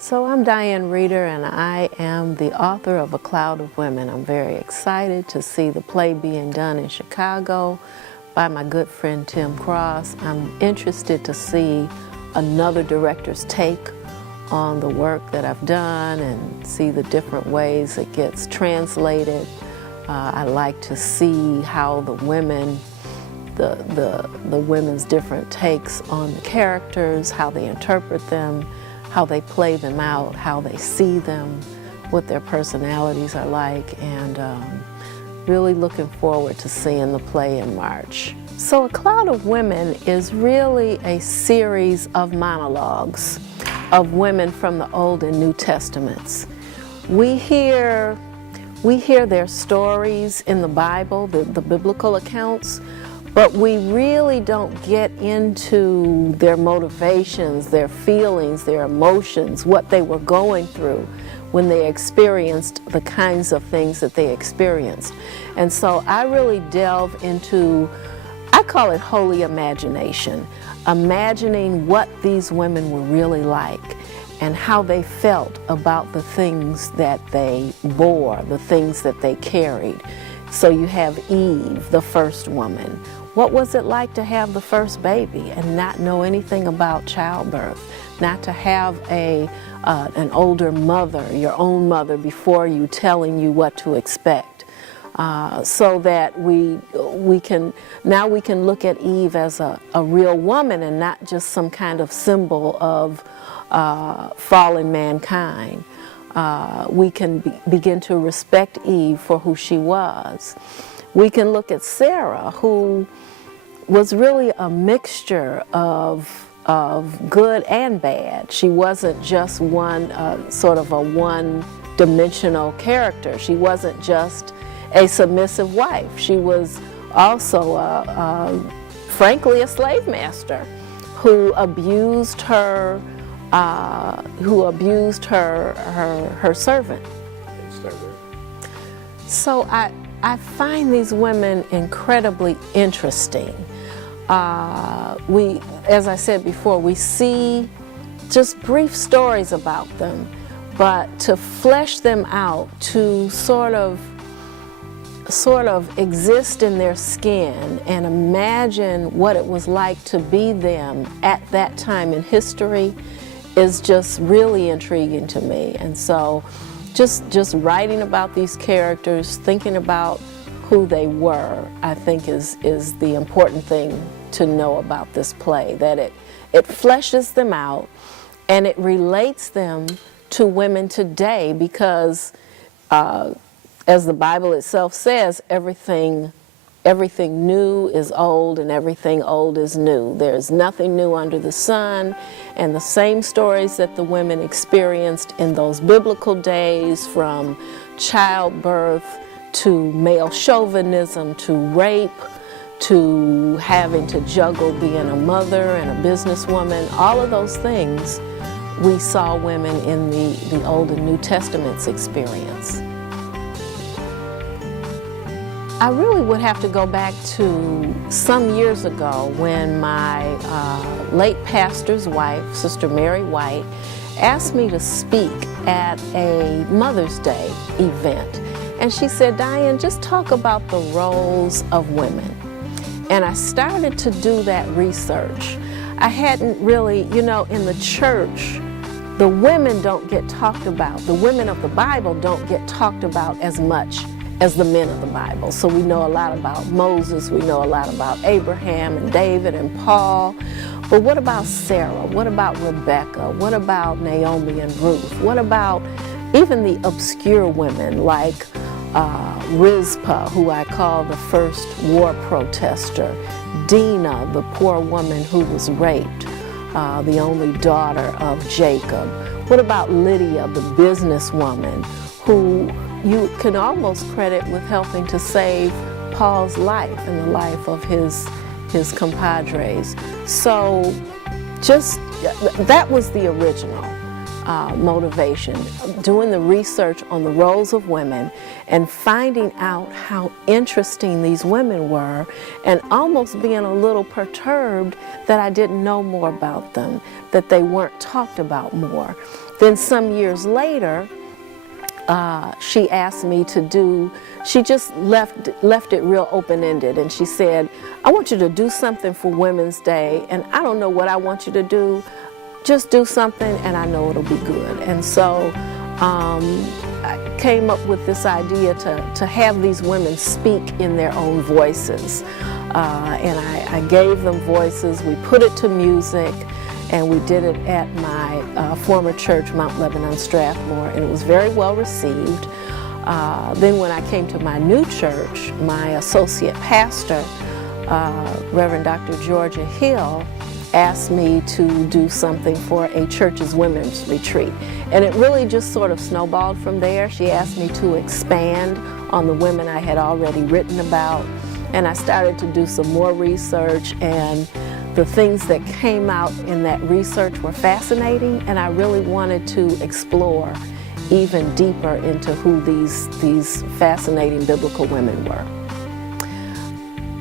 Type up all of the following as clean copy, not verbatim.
So I'm Diane Reeder, and I am the author of A Cloud of Women. I'm very excited to see the play being done in Chicago by my good friend Tim Cross. I'm interested to see another director's take on the work that I've done and see the different ways it gets translated. I like to see how the women, the women's different takes on the characters, how they interpret them, how they play them out, how they see them, what their personalities are like, and really looking forward to seeing the play in March. So A Cloud of Women is really a series of monologues of women from the Old and New Testaments. We hear their stories in the Bible, the biblical accounts, but we really don't get into their motivations, their feelings, their emotions, what they were going through when they experienced the kinds of things that they experienced. And so I really delve into, I call it holy imagination, imagining what these women were really like and how they felt about the things that they bore, the things that they carried. So you have Eve, the first woman. What was it like to have the first baby and not know anything about childbirth? Not to have an older mother, your own mother before you, telling you what to expect. So that we can look at Eve as a real woman and not just some kind of symbol of fallen mankind. We can begin to respect Eve for who she was. We can look at Sarah, who was really a mixture of good and bad. She wasn't just one sort of a one-dimensional character. She wasn't just a submissive wife. She was also, frankly, a slave master who abused her servant. So I find these women incredibly interesting. As I said before, we see just brief stories about them, but to flesh them out, to sort of exist in their skin and imagine what it was like to be them at that time in history is just really intriguing to me. And so just writing about these characters, thinking about who they were, I think is the important thing to know about this play, that it fleshes them out and it relates them to women today, because as the Bible itself says, everything new is old and everything old is new. There's nothing new under the sun, and the same stories that the women experienced in those biblical days, from childbirth to male chauvinism to rape to having to juggle being a mother and a businesswoman, all of those things we saw women in the Old and New Testaments experience. I really would have to go back to some years ago when my late pastor's wife, Sister Mary White, asked me to speak at a Mother's Day event. And she said, "Diane, just talk about the roles of women." And I started to do that research. I hadn't really, in the church, the women don't get talked about. The women of the Bible don't get talked about as much as the men of the Bible. So we know a lot about Moses, we know a lot about Abraham and David and Paul, but what about Sarah? What about Rebecca? What about Naomi and Ruth? What about even the obscure women like Rizpah, who I call the first war protester, Dinah, the poor woman who was raped, the only daughter of Jacob? What about Lydia, the businesswoman, who you can almost credit with helping to save Paul's life and the life of his compadres? So just, that was the original. motivation, doing the research on the roles of women and finding out how interesting these women were, and almost being a little perturbed that I didn't know more about them, that they weren't talked about more. Then some years later, she asked me to do, she just left it real open-ended, and she said, I want you to do something for Women's Day, and I don't know what I want you to do, just do something and I know it'll be good. And so I came up with this idea to have these women speak in their own voices. And I gave them voices, we put it to music, and we did it at my former church, Mount Lebanon, Strathmore, and it was very well received. Then when I came to my new church, my associate pastor, Reverend Dr. Georgia Hill, asked me to do something for a church's women's retreat. And it really just sort of snowballed from there. She asked me to expand on the women I had already written about, and I started to do some more research, and the things that came out in that research were fascinating, and I really wanted to explore even deeper into who these fascinating biblical women were.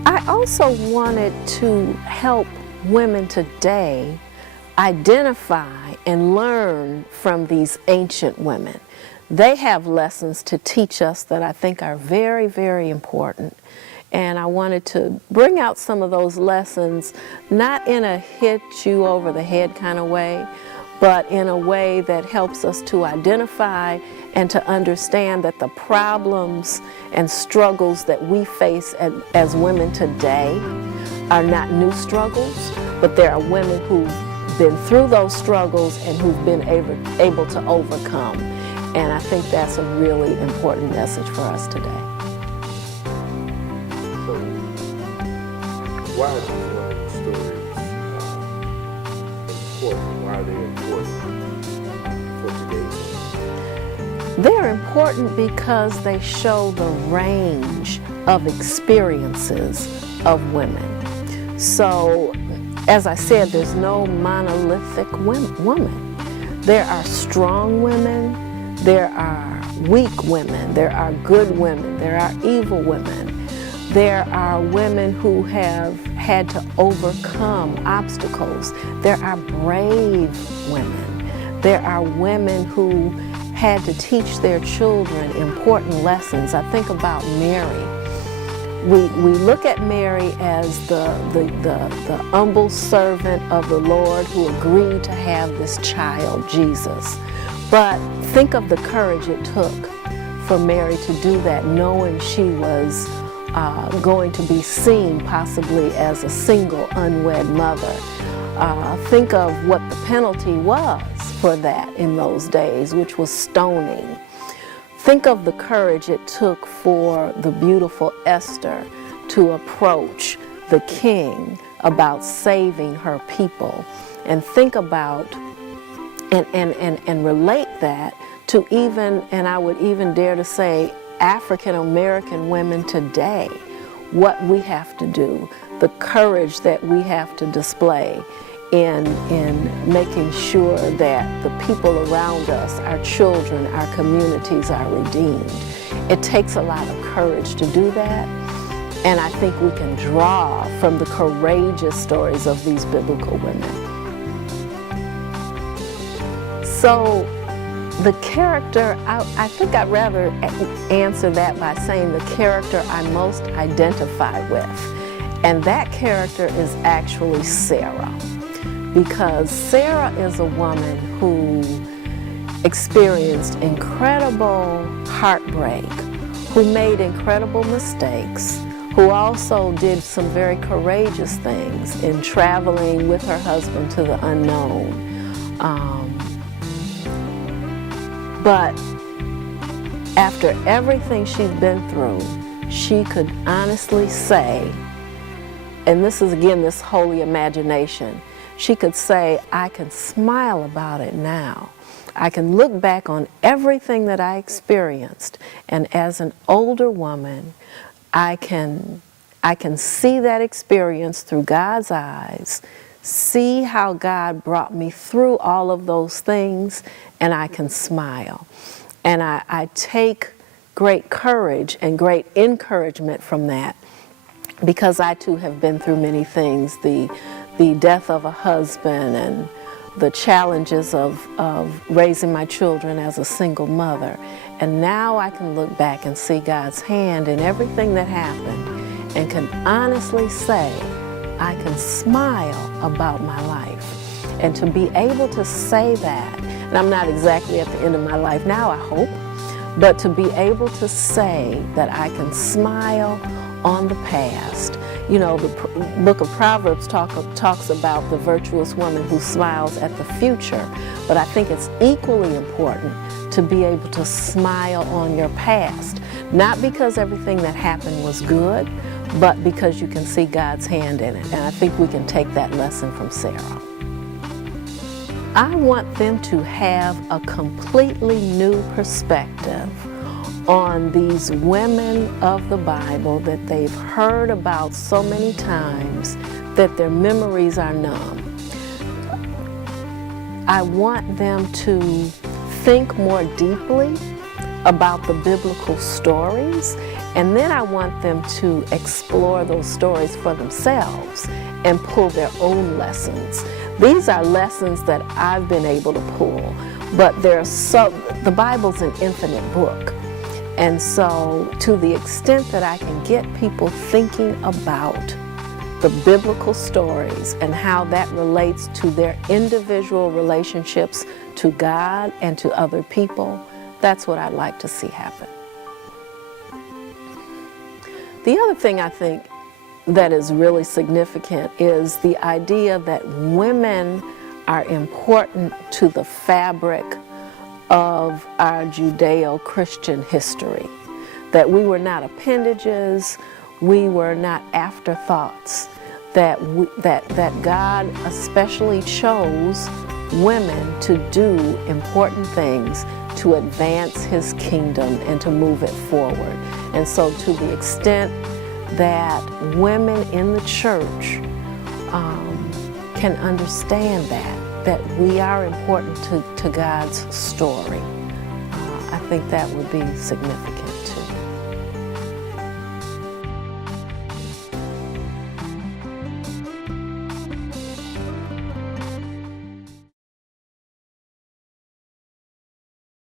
I also wanted to help women today identify and learn from these ancient women. They have lessons to teach us that I think are very, very important. And I wanted to bring out some of those lessons, not in a hit you over the head kind of way, but in a way that helps us to identify and to understand that the problems and struggles that we face as women today are not new struggles, but there are women who've been through those struggles and who've been able to overcome. And I think that's a really important message for us today. So, why are these women's stories important? Why are they important for today's women? They're important because they show the range of experiences of women. So, as I said, there's no monolithic woman. There are strong women, there are weak women, there are good women, there are evil women. There are women who have had to overcome obstacles. There are brave women. There are women who had to teach their children important lessons. I think about Mary. We look at Mary as the humble servant of the Lord who agreed to have this child, Jesus. But think of the courage it took for Mary to do that, knowing she was going to be seen possibly as a single, unwed mother. Think of what the penalty was for that in those days, which was stoning. Think of the courage it took for the beautiful Esther to approach the king about saving her people. And think about and relate that to even, and I would even dare to say, African American women today, what we have to do, the courage that we have to display in making sure that the people around us, our children, our communities are redeemed. It takes a lot of courage to do that, and I think we can draw from the courageous stories of these biblical women. So the character, I think I'd rather answer that by saying the character I most identify with, and that character is actually Sarah. Because Sarah is a woman who experienced incredible heartbreak, who made incredible mistakes, who also did some very courageous things in traveling with her husband to the unknown. But after everything she'd been through, she could honestly say, and this is again this holy imagination, she could say, I can smile about it now. I can look back on everything that I experienced, and as an older woman, I can see that experience through God's eyes, see how God brought me through all of those things, and I can smile. And I take great courage and great encouragement from that, because I too have been through many things, the death of a husband and the challenges of raising my children as a single mother. And now I can look back and see God's hand in everything that happened, and can honestly say I can smile about my life. And to be able to say that, and I'm not exactly at the end of my life now, I hope, but to be able to say that I can smile on the past. You know, the book of Proverbs talks about the virtuous woman who smiles at the future, but I think it's equally important to be able to smile on your past, not because everything that happened was good, but because you can see God's hand in it. And I think we can take that lesson from Sarah. I want them to have a completely new perspective on these women of the Bible that they've heard about so many times that their memories are numb. I want them to think more deeply about the biblical stories, and then I want them to explore those stories for themselves and pull their own lessons. These are lessons that I've been able to pull, but the Bible's an infinite book. And so to the extent that I can get people thinking about the biblical stories and how that relates to their individual relationships to God and to other people, that's what I'd like to see happen. The other thing I think that is really significant is the idea that women are important to the fabric of our Judeo-Christian history, that we were not appendages, we were not afterthoughts, that God especially chose women to do important things to advance His kingdom and to move it forward. And so to the extent that women in the church can understand that we are important to God's story, I think that would be significant too.